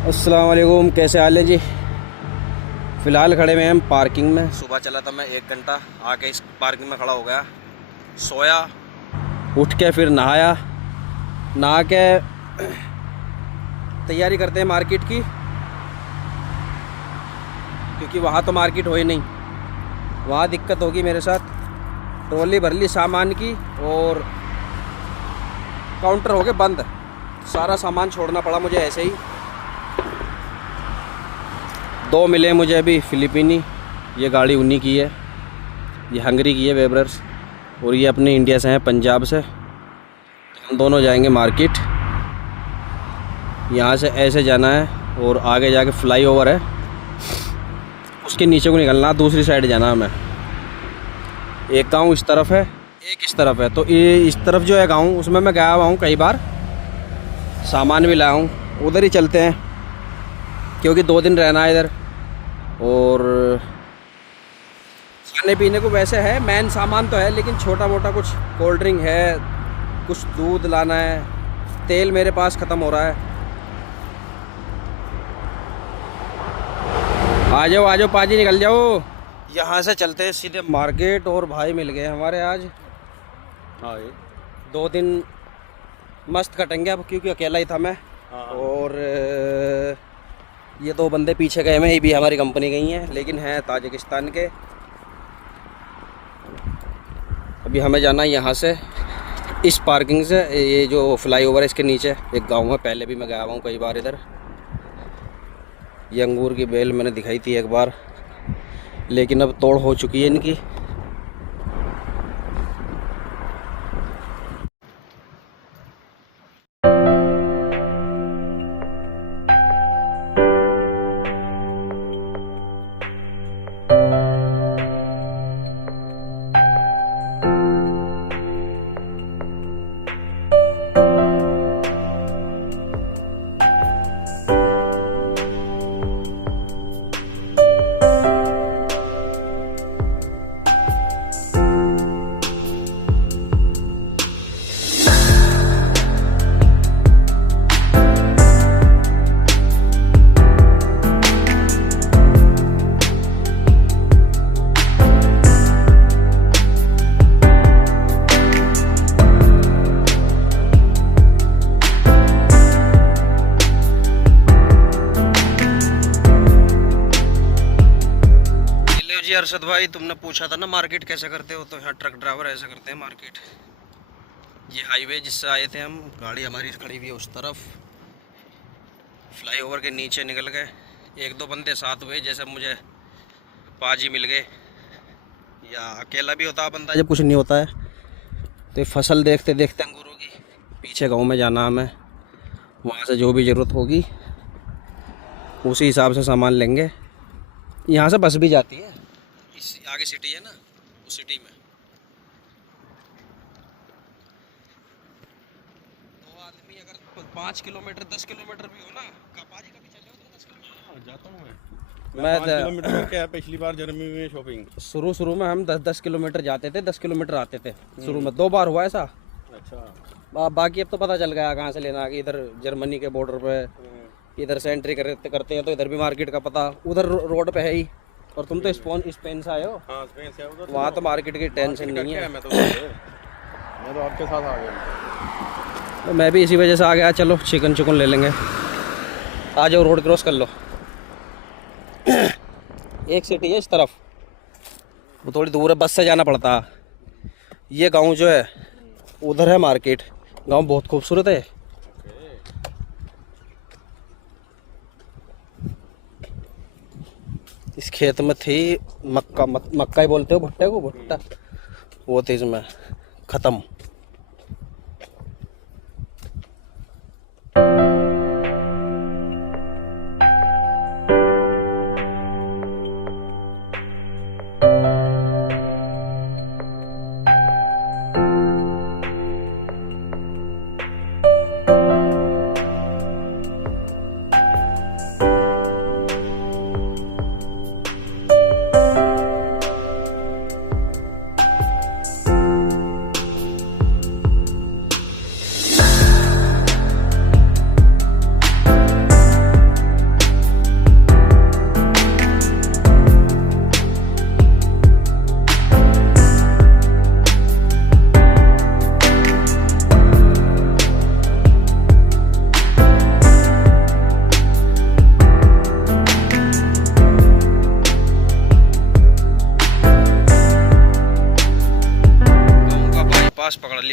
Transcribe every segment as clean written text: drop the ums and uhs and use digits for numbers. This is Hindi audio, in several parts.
अस्सलाम वालेकुम, कैसे हाल है जी। फ़िलहाल खड़े हुए हैं हम पार्किंग में। सुबह चला था मैं 1 घंटा, आके इस पार्किंग में खड़ा हो गया, सोया, उठ के फिर नहाया, नहा के तैयारी करते हैं मार्केट की, क्योंकि वहाँ तो मार्केट हो ही नहीं। वहाँ दिक्कत होगी मेरे साथ। ट्रॉली भर ली सामान की और काउंटर हो गए बंद, सारा सामान छोड़ना पड़ा मुझे ऐसे ही। 2 मिले मुझे अभी फिलिपीनी, ये गाड़ी उन्हीं की है, ये हंगरी की है वेबरर्स, और ये अपने इंडिया से हैं, पंजाब से। हम दोनों जाएंगे मार्केट। यहाँ से ऐसे जाना है और आगे जाके फ्लाईओवर है, उसके नीचे को निकलना, दूसरी साइड जाना है हमें। एक गांव इस तरफ है, एक इस तरफ है। तो ये इस तरफ जो है गांव, उसमें मैं गया हुआ हूँ कई बार, सामान भी लाया हूँ। उधर ही चलते हैं क्योंकि 2 दिन रहना है इधर। और खाने पीने को वैसे है, मेन सामान तो है, लेकिन छोटा मोटा कुछ कोल्ड ड्रिंक है, कुछ दूध लाना है, तेल मेरे पास ख़त्म हो रहा है। आ जाओ पाजी, निकल जाओ। यहाँ से चलते हैं सीधे मार्केट। और भाई मिल गए हमारे आज। हाँ, 2 दिन मस्त कटेंगे अब, क्योंकि अकेला ही था मैं। और ये 2 बंदे पीछे गए हैं, ये भी हमारी कंपनी गई हैं, लेकिन हैं ताजिकिस्तान के। अभी हमें जाना है यहाँ से, इस पार्किंग से, ये जो फ्लाईओवर है इसके नीचे एक गांव है, पहले भी मैं गया हुआ हूँ कई बार इधर। ये अंगूर की बेल मैंने दिखाई थी एक बार, लेकिन अब तोड़ हो चुकी है इनकी। जी अरशद भाई, तुमने पूछा था ना मार्केट कैसे करते हो, तो यहाँ ट्रक ड्राइवर ऐसे करते हैं मार्केट। ये हाईवे जिससे आए थे हम, गाड़ी हमारी खड़ी हुई है उस तरफ। फ्लाईओवर के नीचे निकल गए, 1-2 बंदे साथ हुए, जैसे मुझे पाजी मिल गए। या अकेला भी होता बंदा जब कुछ नहीं होता है। तो फसल देखते देखते अंगूरों की, पीछे गाँव में जाना हमें, वहाँ से जो भी ज़रूरत होगी उसी हिसाब से सामान लेंगे। यहाँ से बस भी जाती है, इस आगे सिटी है ना, उस सिटी में 2 आदमी अगर 5 किलोमीटर 10 किलोमीटर भी हो ना, पाजी कभी चले हो तुम 10 किलोमीटर? जाता हूँ मैं 5 किलोमीटर क्या है। पिछली बार जर्मनी में शॉपिंग, शुरू में हम 10-10 किलोमीटर जाते थे, 10 किलोमीटर आते थे शुरू में। 2 बार हुआ ऐसा। अच्छा, बाकी अब तो पता चल गया कहाँ से लेना है, कि इधर जर्मनी के बॉर्डर पे इधर से एंट्री करते हैं, तो इधर भी मार्केट का पता उधर रोड पे है ही। और तुम तो स्पेन से आए हो। हाँ स्पेन से उधर, वहाँ तो मार्केट की टेंशन नहीं है। मैं तो आपके साथ आ गया। तो मैं भी इसी वजह से आ गया। चलो चिकन ले लेंगे, आ जाओ, रोड क्रॉस कर लो। एक सिटी है इस तरफ, वो थोड़ी दूर है, बस से जाना पड़ता है। ये गांव जो है उधर है मार्केट। गांव बहुत खूबसूरत है। इस खेत में थी मक्का ही बोलते हो, भुट्टे को, भुट्टा, वो थी इसमें ख़त्म।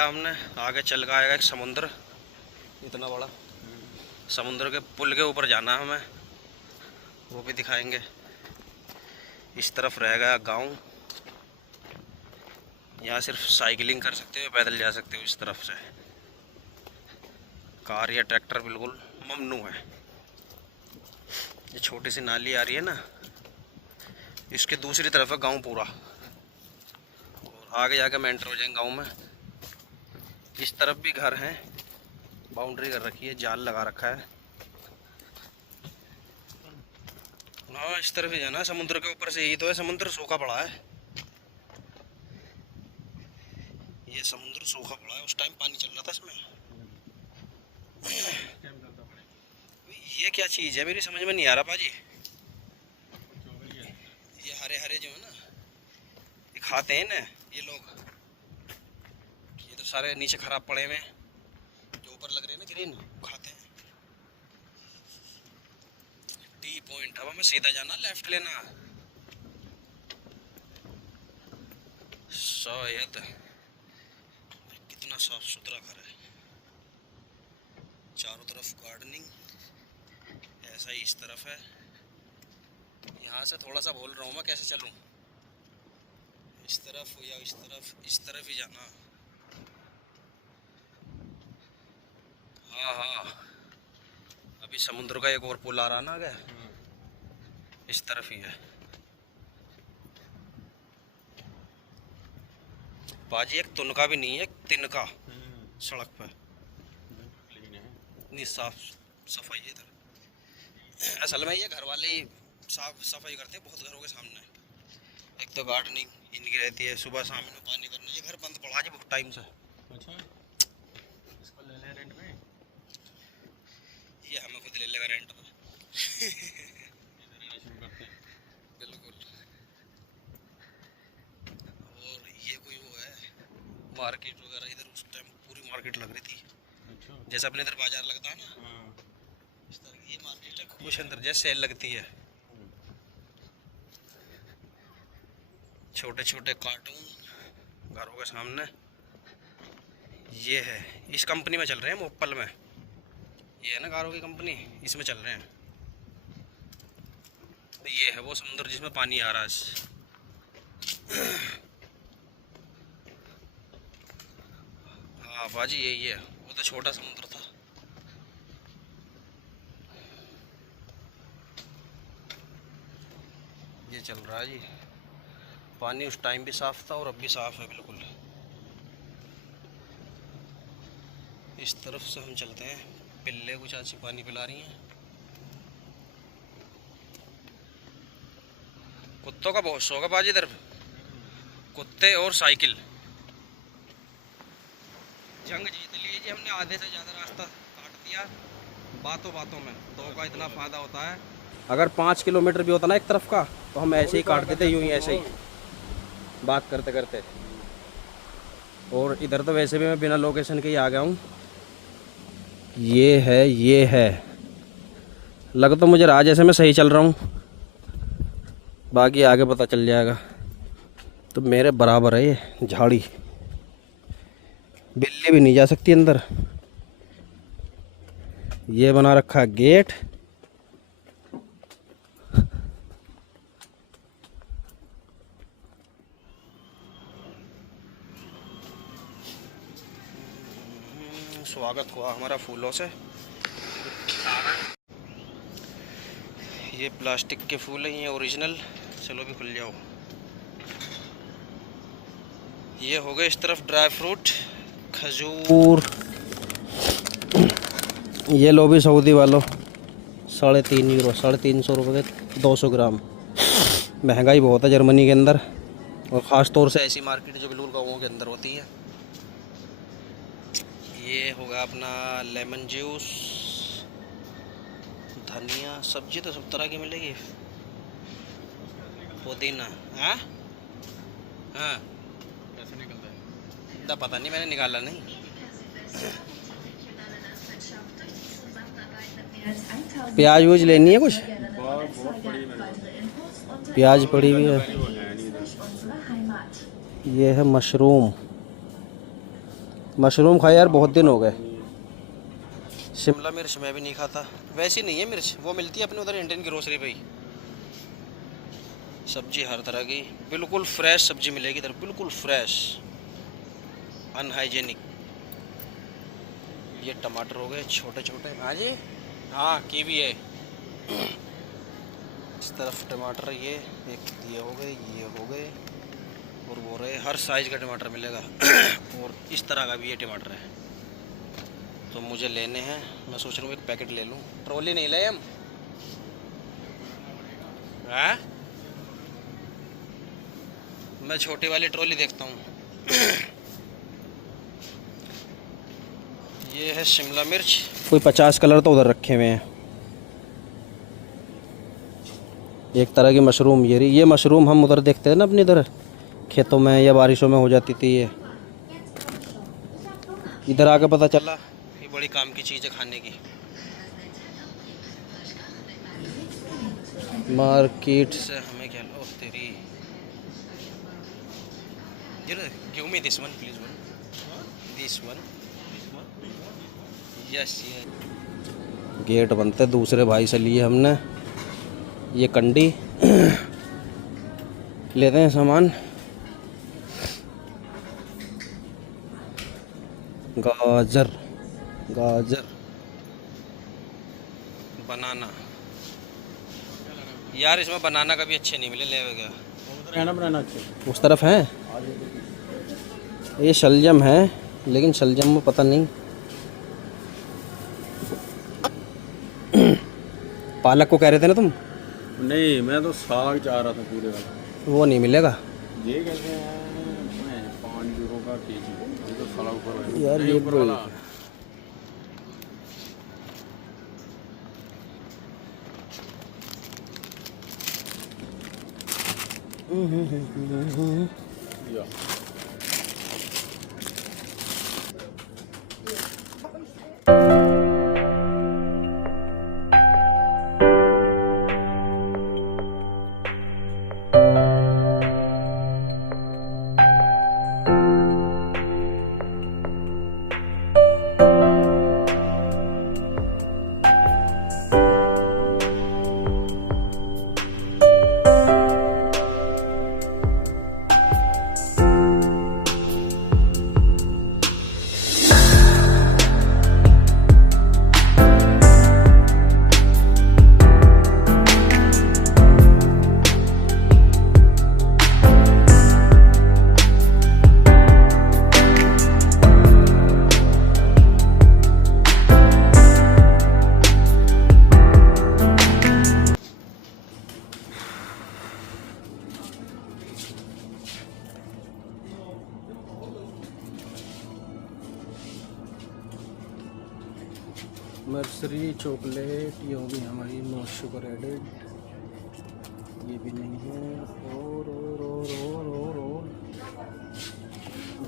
लिया हमने। आगे चल के आएगा एक समुद्र, इतना बड़ा समुद्र के पुल के ऊपर जाना है हमें, वो भी दिखाएंगे। इस तरफ रहेगा गांव, यहाँ सिर्फ साइकिलिंग कर सकते हो, पैदल जा सकते हो। इस तरफ से कार या ट्रैक्टर बिल्कुल ममनू है। ये छोटी सी नाली आ रही है ना, इसके दूसरी तरफ है गांव पूरा, और आगे जाके हम एंटर हो जाएंगे गांव में। इस तरफ भी घर हैं, बाउंड्री कर रखी है, जाल लगा रखा है। हाँ, इस तरफ ही जाना, समुद्र के ऊपर से। यही तो है, समुद्र सूखा पड़ा है, ये समुद्र सूखा पड़ा है। उस टाइम पानी चल रहा था इसमें। ये क्या चीज़ है, मेरी समझ में नहीं आ रहा पाजी। ये हरे हरे जो है ना, ये खाते हैं ना ये लोग। ये तो सारे नीचे खराब पड़े हुए हैं, जो ऊपर लग रहे हैं ना ग्रीन, खाते हैं। T point. अब हमें सीधा जाना, लेफ्ट लेना। शायद कितना साफ सुथरा घर है, चारों तरफ गार्डनिंग। ऐसा ही इस तरफ है। यहाँ से थोड़ा सा बोल रहा हूँ मैं, कैसे चलूँ, इस तरफ या इस तरफ? इस तरफ ही जाना। हाँ हाँ, अभी समुद्र का एक और पुल आ रहा ना आगे, इस तरफ ही है। बाजी एक तुनका भी नहीं है, एक तिनका सड़क पर। नहीं, साफ सफाई है इधर। असल में ये घर वाले ही साफ सफाई करते हैं बहुत घरों के सामने। एक तो गार्डनिंग इनकी रहती है, सुबह शाम में पानी करना। ये घर बंद पड़ा है बहुत टाइम से। अच्छा, इसको ले लें रेंट पे? ये हमें खुद ले लेगा रेंट पे। बिल्कुल। और ये कोई वो है मार्केट वगैरह, इधर उस टाइम पूरी मार्केट लग रही थी। अच्छा, जैसे अपने इधर बाजार लगता है ना, इस तरह की ये मार्केट है। कुछ अंदर जैसे सेल लगती है, छोटे छोटे कार्टून घरों के सामने। ये है, इस कंपनी में चल रहे हैं, मोपल में। ये है ना कारों की कंपनी, इसमें चल रहे हैं। ये है वो समुद्र जिसमें पानी आ रहा है। हाँ बाजी, यही है। वो तो छोटा समुद्र था। ये चल रहा है जी पानी। उस टाइम भी साफ था और अब भी साफ है बिल्कुल। इस तरफ से हम चलते हैं। पिल्ले को चाची पानी पिला रही हैं। कुत्तों का बहुत शौक है बाजी इधर, कुत्ते और साइकिल। जंग जीत ली जी हमने, आधे से ज़्यादा रास्ता काट दिया बातों बातों में। दो का इतना फ़ायदा होता है, अगर 5 किलोमीटर भी होता ना एक तरफ का, तो हम ऐसे ही काट देते, यूं ही ऐसे ही बात करते करते। और इधर तो वैसे भी मैं बिना लोकेशन के ही आ गया हूँ। ये है लग तो मुझे रहा जैसे मैं सही चल रहा हूँ, बाकी आगे पता चल जाएगा। तो मेरे बराबर है ये झाड़ी, बिल्ली भी नहीं जा सकती अंदर। ये बना रखा है गेट। स्वागत हुआ हमारा फूलों से। ये प्लास्टिक के फूल हैं, ये ओरिजिनल। चलो भी खुल जाओ। ये हो गए इस तरफ ड्राई फ्रूट, खजूर। ये लो भी सऊदी वालों, 3.5 यूरो, 350 रुपये के 200 ग्राम। महंगाई बहुत है जर्मनी के अंदर, और ख़ास तौर से ऐसी मार्केट जो बिल्कुल गाँवों के अंदर होती है। ये होगा अपना लेमन जूस, धनिया। सब्जी तो सब तरह की मिलेगी, पुदीना। हाँ हाँ, कैसे निकलता है? तो पता नहीं, मैंने निकाला नहीं। प्याज वूज लेनी है कुछ? बहुत बड़ी मेरे प्याज पड़ी हुई है। को है नहीं इधर। ये है मशरूम। मशरूम खाए यार, बहुत दिन हो गए। शिमला मिर्च मैं भी नहीं खाता, वैसी नहीं है मिर्च, वो मिलती है अपने उधर इंडियन ग्रोसरी पे ही। सब्जी हर तरह की, बिल्कुल फ्रेश सब्जी मिलेगी इधर, बिल्कुल फ्रेश, अनहाइजेनिक। ये टमाटर हो गए छोटे छोटे। हाँ जी, हाँ कीवी है। इस तरफ टमाटर, ये हो गए, ये हो गए, और वो रहे। हर साइज़ का टमाटर मिलेगा। और इस तरह का भी ये टमाटर है, तो मुझे लेने हैं। मैं सोच रहा हूँ एक पैकेट ले लूँ। ट्रॉली नहीं लाए हम। हाँ, मैं छोटी वाली ट्रॉली देखता हूँ। ये है शिमला मिर्च, कोई 50 कलर तो उधर रखे हुए हैं। एक तरह की मशरूम ये रही। ये मशरूम हम उधर देखते हैं ना अपने इधर खेतों में या बारिशों में हो जाती थी। ये इधर आके पता चला ये बड़ी काम की चीज़ है खाने की। मार्केट से हमें क्या लो तेरी। Give me this one please, one this one. Yes, ये गेट बनते दूसरे भाई से लिए हमने। ये कंडी लेते हैं सामान। गाजर, गाजर, बनाना। यार इसमें बनाना कभी अच्छे नहीं मिले, ले गया। बनाना अच्छे उस तरफ है। ये शलजम है, लेकिन शलजम में पता नहीं। पालक को कह रहे थे ना तुम? नहीं, मैं तो साग चाह रहा था पूरे वाला। वो नहीं मिलेगा ये कैसे है? 5 यूरो का केजी। ये तो साला ऊपर है यार, ये ऊपर वाला। या मर्सरी चॉकलेट, ये होगी हमारी नो शुगर एडेड। ये भी नहीं है। और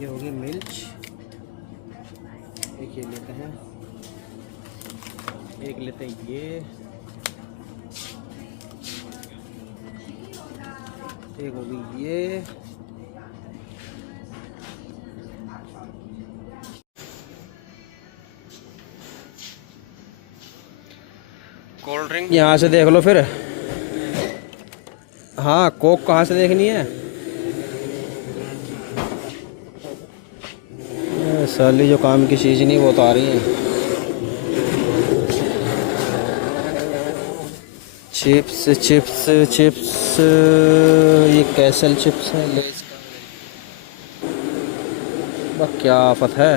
ये होगी मिर्च। एक ये लेते हैं, एक लेते हैं ये, एक होगी ये। कोल्ड ड्रिंक यहाँ से देख लो फिर। हाँ, कोक कहाँ से देखनी है? साली जो काम की चीज़ नहीं वो तो आ रही है। चिप्स चिप्स चिप्स, ये कैसल चिप्स है, लेज का। क्या आफत है,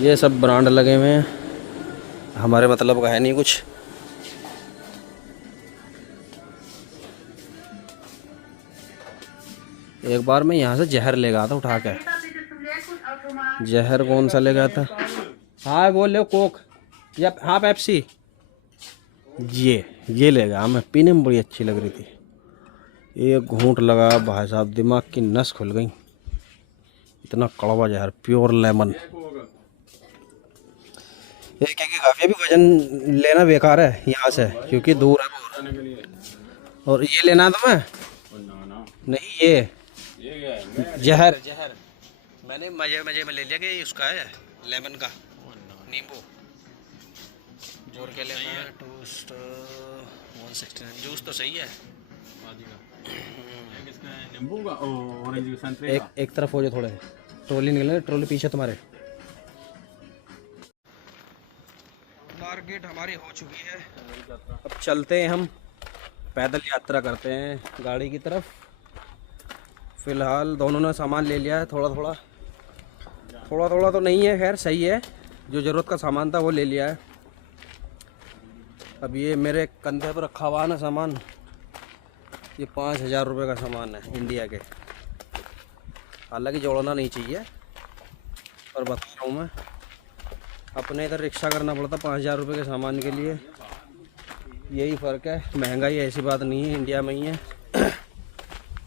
ये सब ब्रांड लगे हुए हैं, हमारे मतलब का है नहीं कुछ। एक बार मैं यहाँ से जहर ले गया था उठा के। जहर कौन सा ले गया था? हाँ बोल लो, कोक या हाँ पेप्सी। ये ले गया मैं, पीने में बड़ी अच्छी लग रही थी। एक घूंट लगा भाई साहब, दिमाग की नस खुल गई। इतना कड़वा जहर, प्योर लेमन। एक एक काफ़ी भी वजन लेना बेकार है यहाँ से, क्योंकि दूर है बहुत। और ये लेना तो मैं नहीं, ये जहर। मैंने मैंने मजे मजे में ले लिया कि ये उसका है लेमन का नींबू और क्या लेना है टोस्ट 169 जूस तो सही है। नींबू का ऑरेंज का संतरे का एक तरफ हो जाए थोड़े ट्रॉली निकले ट्रॉली पीछे तुम्हारे। मार्केट हमारी हो चुकी है, अब चलते हैं हम पैदल यात्रा करते हैं गाड़ी की तरफ। फ़िलहाल दोनों ने सामान ले लिया है, थोड़ा थोड़ा तो नहीं है, खैर सही है, जो ज़रूरत का सामान था वो ले लिया है। अब ये मेरे कंधे पर रखा हुआ है ना सामान, ये 5000 रुपये का सामान है इंडिया के। हालांकि जोड़ना नहीं चाहिए पर बता रहा हूँ मैं, अपने इधर रिक्शा करना पड़ता 5000 रुपये के सामान के लिए, यही फ़र्क है। महंगाई ऐसी बात नहीं है, इंडिया में ही है,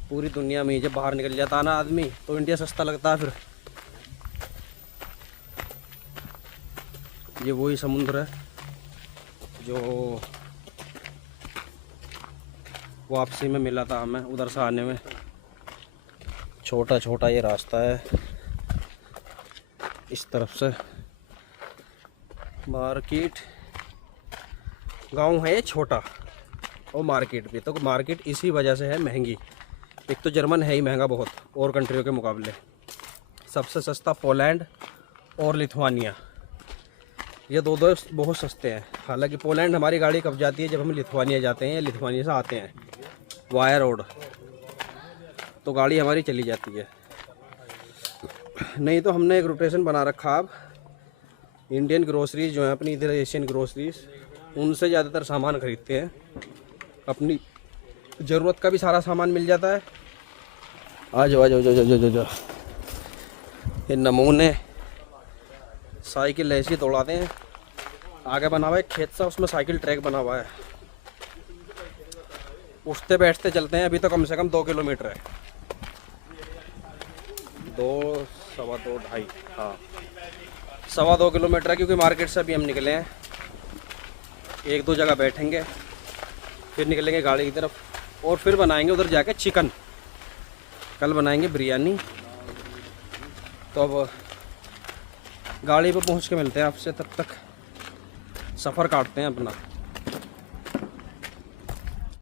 पूरी दुनिया में ही। जब बाहर निकल जाता है ना आदमी तो इंडिया सस्ता लगता है। फिर ये वही समुद्र है जो वापसी में मिला था हमें उधर से आने में। छोटा ये रास्ता है इस तरफ से। मार्केट गांव है छोटा और मार्केट भी, तो मार्केट इसी वजह से है महंगी। एक तो जर्मन है ही महंगा बहुत और कंट्रियों के मुकाबले। सबसे सस्ता पोलैंड और लिथुआनिया, ये दो बहुत सस्ते हैं। हालांकि पोलैंड हमारी गाड़ी कब जाती है जब हम लिथुआनिया जाते हैं या लिथुआनिया से आते हैं वाया रोड, तो गाड़ी हमारी चली जाती है। नहीं तो हमने एक रोटेशन बना रखा। अब इंडियन ग्रोसरीज जो है अपनी इधर एशियन ग्रोसरीज, उनसे ज़्यादातर सामान खरीदते हैं, अपनी ज़रूरत का भी सारा सामान मिल जाता है। आ जाओ ये नमूने साइकिल ऐसी दौड़ाते हैं। आगे बना हुआ है खेत सा, उसमें साइकिल ट्रैक बना हुआ है, उठते बैठते चलते हैं। अभी तो कम से कम 2 किलोमीटर है, 2 सवा 2 ढाई, हाँ 2.25 किलोमीटर है, क्योंकि मार्केट से अभी हम निकले हैं। 1-2 जगह बैठेंगे, फिर निकलेंगे गाड़ी की तरफ और फिर बनाएंगे उधर जाके चिकन। कल बनाएंगे बिरयानी। तो अब गाड़ी पे पहुंच के मिलते हैं आपसे, तब तक सफ़र काटते हैं अपना।